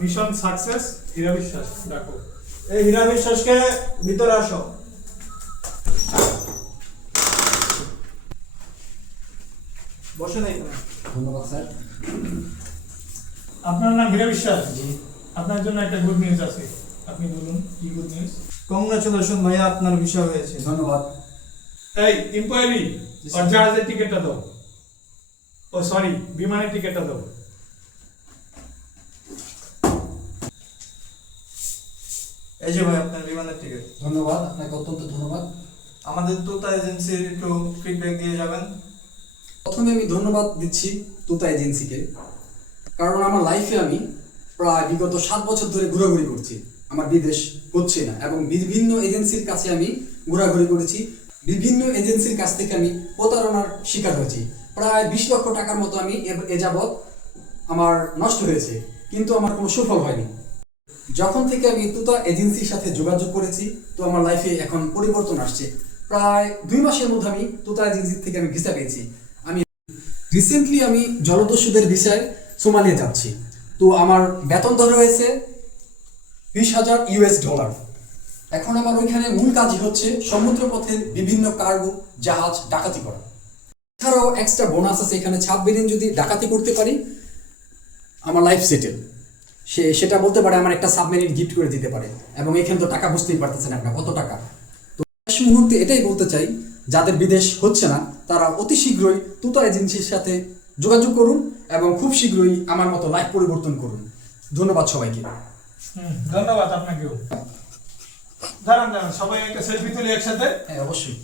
Mission success হীরা বিশ্বাস ডাকো। এই হীরা বিশ্বাসকে ভিতরে আসো। বসে নাই এখানে। ধন্যবাদ স্যার। আপনার নাম হীরা বিশ্বাস? জি। আপনার জন্য একটা গুড নিউজ আছে, আপনি বলুন কি গুড নিউজ? কংগ্রাচুলেশন ভাইয়া, আপনার বিষয় হয়েছে। ধন্যবাদ। এই ইনকোয়ারি আর জাহাজের টিকিটটা দাও। ও সরি, বিমানের টিকিটটা দাও। এই যে ভাই আপনার বিমানের টিকিট। ধন্যবাদ, আপনাকে অত্যন্ত ধন্যবাদ। আমাদের তোতা এজেন্সির একটু ফিডব্যাক দিয়ে যাবেন। প্রথমে আমি ধন্যবাদ দিচ্ছি তোতা এজেন্সিকে, কারণ আমার লাইফে আমি প্রায় বিগত 7 বছর ধরে ঘোরাঘুরি করছি, আমার বিদেশ হচ্ছে না, এবং বিভিন্ন এজেন্সির কাছে আমি ঘোরাঘুরি করেছি। বিভিন্ন এজেন্সির কাছ থেকে আমি প্রতারণার শিকার হয়েছি। প্রায় 20 লক্ষ টাকার মতো আমি এ যাবৎ আমার নষ্ট হয়েছে, কিন্তু আমার কোনো সুফল হয়নি। যখন থেকে আমি তোতা এজেন্সির সাথে যোগাযোগ করেছি, তো আমার লাইফে এখন পরিবর্তন আসছে। প্রায় 2 মাসের মধ্যে আমি তোতা এজেন্সি থেকে আমি ভিসা পেয়েছি। আমি রিসেন্টলি আমি জলদস্যুদের ভিসায় সোমালিয়া যাচ্ছি। তো আমার বেতন ধরে হয়েছে $20,000। এখন আমার ওইখানে মূল কাজই হচ্ছে সমুদ্রপথের বিভিন্ন কার্গো জাহাজ ডাকাতি করা। এছাড়াও এক্সট্রা বোনাস আছে, এখানে 26 দিন যদি ডাকাতি করতে পারি আমার লাইফ সেটেল। সেটা বলতে পারে আমার একটা সাবমেরিন গিফট করে দিতে পারে, এবং এখানে তো টাকা বুঝতেই পারতেছেন আপনার কত টাকা। তো শেষ মুহূর্তে এটাই বলতে চাই, যাদের বিদেশ হচ্ছে না তারা অতি শীঘ্রই তোতা এজেন্সির সাথে যোগাযোগ করুন এবং খুব শীঘ্রই আমার মতো লাইফ পরিবর্তন করুন। ধন্যবাদ সবাইকে। ধন্যবাদ আপনাকেও। দাঁড়ান দাঁড়ান, সবাই একটা সেলফি তুলি একসাথে। হ্যাঁ, অবশ্যই।